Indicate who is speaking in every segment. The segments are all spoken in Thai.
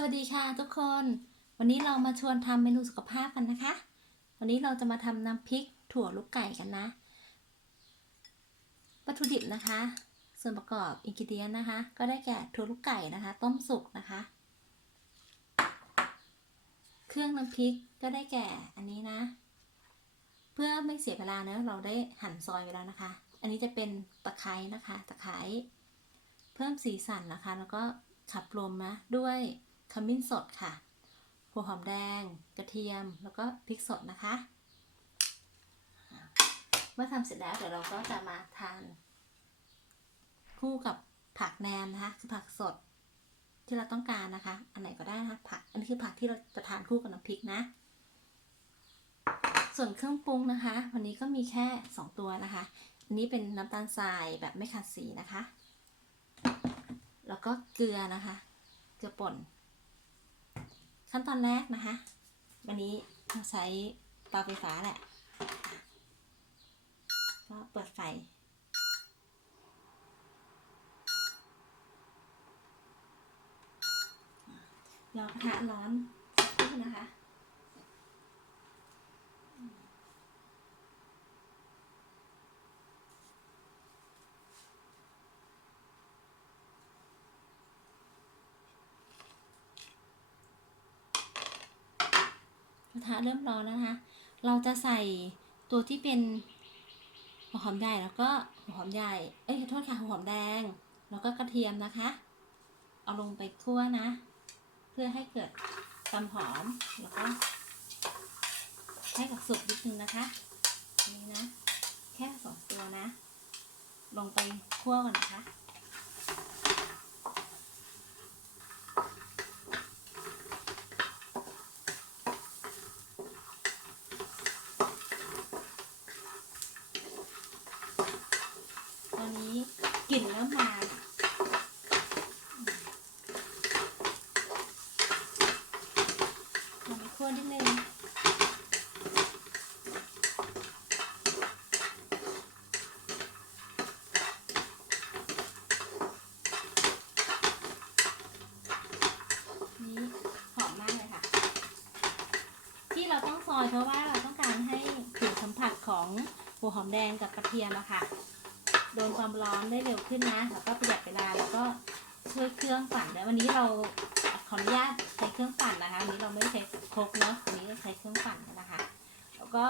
Speaker 1: สวัสดีค่ะทุกคน วันนี้เรามาชวนทำเมนูสุขภาพกันนะคะ วันนี้เราจะมาทำน้ำพริกถั่วลูกไก่กันนะ วัตถุดิบนะคะ ส่วนประกอบอินกิเดียนนะคะ ก็ได้แก่ถั่วลูกไก่นะคะ ต้มสุกนะคะ เครื่องน้ำพริกก็ได้แก่อันนี้นะ เพื่อไม่เสียเวลาเนะเราได้หั่นซอยไว้แล้วนะคะ อันนี้จะเป็นตะไคร้นะคะ ตะไคร้เพิ่มสีสันนะคะ แล้วก็ขับลมนะด้วย ขมิ้นสดค่ะ หัวหอมแดง กระเทียม แล้วก็พริกสดนะคะ เมื่อทำเสร็จแล้วเดี๋ยวเราก็จะมาทาน คู่กับผักแนมนะคะ คือผักสดที่เราต้องการนะคะ อันไหนก็ได้นะคะ ผัก อันนี้คือผักที่เราจะทานคู่กับน้ำพริกนะ ส่วนเครื่องปรุงนะคะ วันนี้ก็มีแค่ 2 ตัวนะคะ อันนี้เป็นน้ำตาลทรายแบบไม่ขัดสีนะคะ แล้วก็เกลือนะคะ เกลือป่น ขั้นตอนแรกนะคะ วันนี้เราใช้เตาไฟฟ้าแหละ ก็เปิดไฟ รอกระทะร้อนสักครู่นะคะ ระทะเริ่มร้อนแล้วนะคะ เราจะใส่ตัวที่เป็นหัวหอมใหญ่แล้วก็หัวหอมใหญ่ เอ้ยขอโทษค่ะหัวหอมแดง แล้วก็กระเทียมนะคะ เอาลงไปคั่วนะ เพื่อให้เกิดความหอม แล้วก็ให้กับสุกนิดนึงนะคะอันนี้นะ แค่สองตัวนะ ลงไปคั่วก่อนนะคะ ตอนนี้กลิ่นเริ่มมาลงไปคั่ วนิดนึงนี่หอมมากเลยค่ะ ที่เราต้องซอยเพราะว่าเราต้องการให้ผิวสัมผัสของหัวหอมแดงกับกระเทียมอะค่ะ โดนความร้อนได้เร็วขึ้นนะแล้วก็ประหยัดเวลาแล้วก็ช่วยเครื่องปั่นด้วยวันนี้เราขออนุญาตใช้เครื่องปั่นนะคะวันนี้เราไม่ใช้ รกเนาะวันนี้เราใช้เครื่องปั่นนะคะ แล้วก็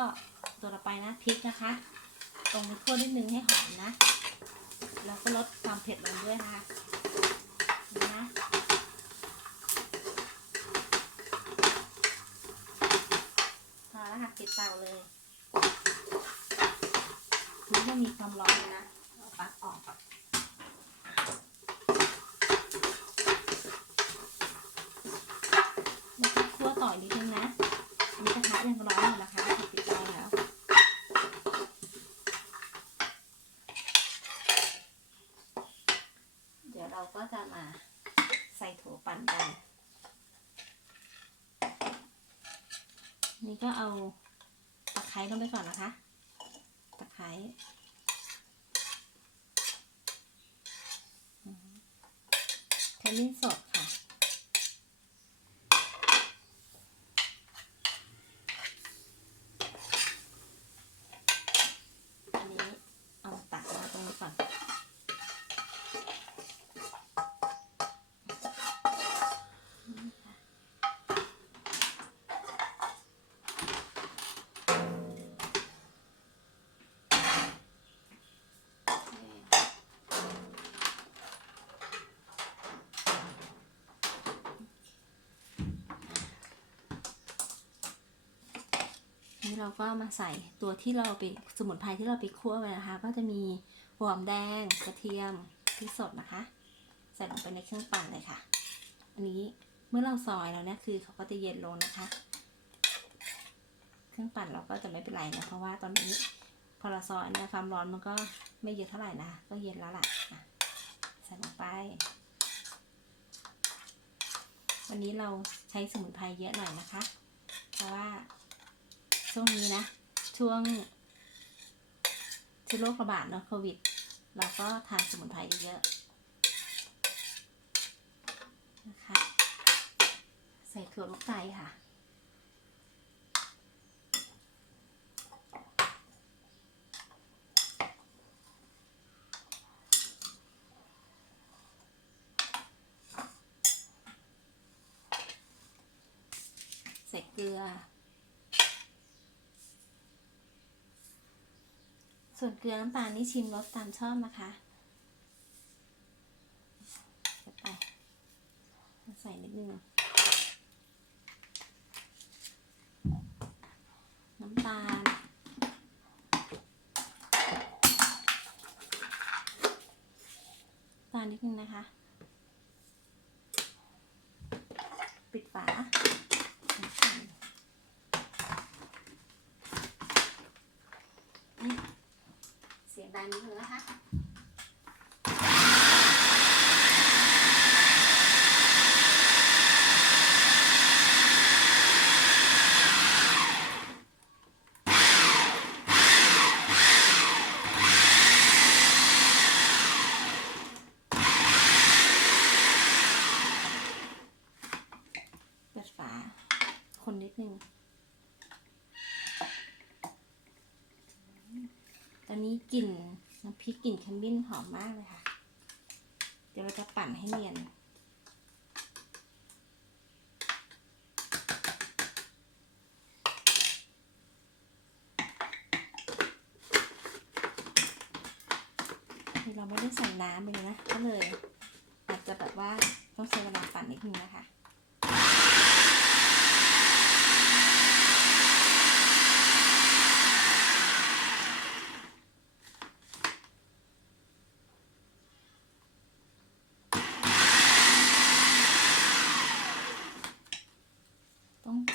Speaker 1: ตัวต่อไปนะพริกนะคะ ตรงไปคั่วนิดนึงให้หอมนะ แล้วก็ลดความเผ็ดลงด้วยค่ะนะพอแล้วค่ะปิดเตาเลยนี่จะมีความร้อนนะเอาปลั๊กออกก่อนแล้วก็คั่วต่ออีกนิดนึงนะอันนี้กระทะ ยังร้อนอยู่นะคะปิดเตาแล้วเดี๋ยวเราก็จะมาใส่ถั่วปั่นกันนี่ก็เอาตะไคร้ลงไปก่อนนะคะ ตะไคร้อืมขมิ้นสดค่ะ อันนี้เอามาตักมาตรงนี้ก่อน นี่ค่ะ นี่ เราก็มาใส่ตัวที่เราไปสมุนไพรที่เราไปคั่วไว้นะคะ ก็จะมีหอมแดงกระเทียมพริกสดนะคะ ใส่ลงไปในเครื่องปั่นเลยค่ะ อันนี้เมื่อเราซอยแล้วเนี่ยคือเขาก็จะเย็นลงนะคะ เครื่องปั่นเราก็จะไม่เป็นไรนะเพราะว่าตอนนี้พอเราซอยเนี่ยความร้อนมันก็ไม่เยอะเท่าไหร่นะก็เย็นแล้วล่ะอะใส่ลงไป วันนี้เราใช้สมุนไพรเยอะหน่อยนะคะ เพราะว่า ช่วงนี้นะ ช่วงที่โรคระบาดเนาะโควิด เราก็ทานสมุนไพรเยอะๆนะคะ ใส่ถั่วลูกไก่ค่ะใส่เกลือ ส่วนเกลือน้ำตาลนี่ชิมรสตามชอบนะคะไปใส่นิดนึงน้ำตาล ตาลนิดนึงนะคะ ปิดฝา เสียงดังนิดนึงนะ คะเปิดฝาคนนิดนึง ตอนนี้กลิ่น ริกกลิ่นขมิ้นหอมมากเลยค่ะ เดี๋ยวเราจะปั่นให้เนียน เราไม่ได้ใส่น้ำไปเลยนะ ก็เลย อาจจะแบบว่าต้องใช้เวลาปั่นนิดนึงนะคะ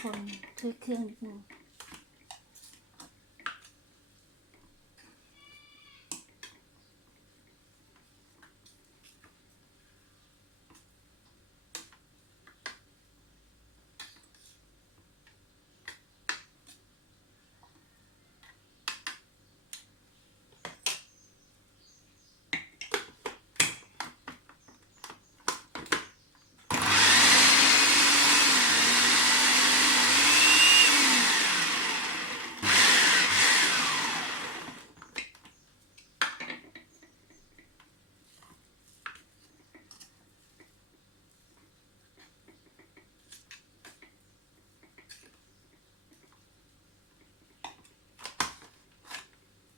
Speaker 1: คนด้วยเครื่องนิดนึง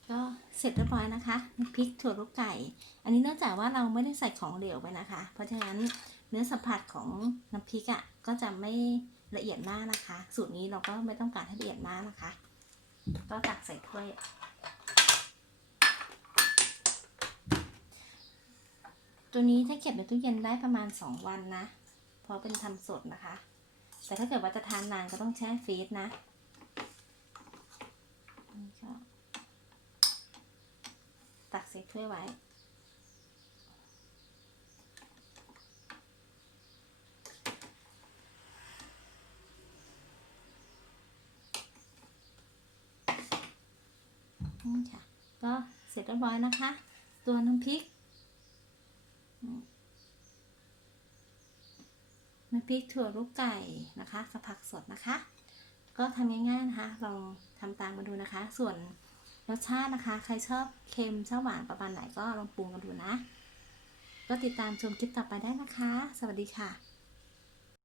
Speaker 1: ก็ เสร็จเรียบร้อยนะคะน้ำพริกถั่วลูกไก่ อันนี้เนื่องจากว่าเราไม่ได้ใส่ของเหลวไปนะคะ เพราะฉะนั้นเนื้อสัมผัสของน้ำพริกอะ่ะก็จะไม่ละเอียดมากนะคะ สูตรนี้เราก็ไม่ต้องการให้ละเอียดมากนะคะ ก็ตักใส่ถ้วยตัวนี้ถ้าเก็บในตู้เย็นได้ประมาณ 2 วันนะ เพราะเป็นทำสดนะคะ แต่ถ้าเกิดว่าจะทานนานก็ต้องแช่ฟรีซนะนี่ก็ ส่ถ้วยไว้ นี่ค่ะ ก็เสร็จเรียบร้อยนะคะ ตัวน้ำพริก น้ำพริกถั่วลูกไก่นะคะกับผักสดนะคะ ก็ทำง่ายๆนะคะ ลองทำตามมาดูนะคะ ส่วน รสชาตินะคะ ใครชอบเค็มชอบหวานประมาณไหนก็ลองปรุงกันดูนะ ก็ติดตามชมคลิปต่อไปได้นะคะ สวัสดีค่ะ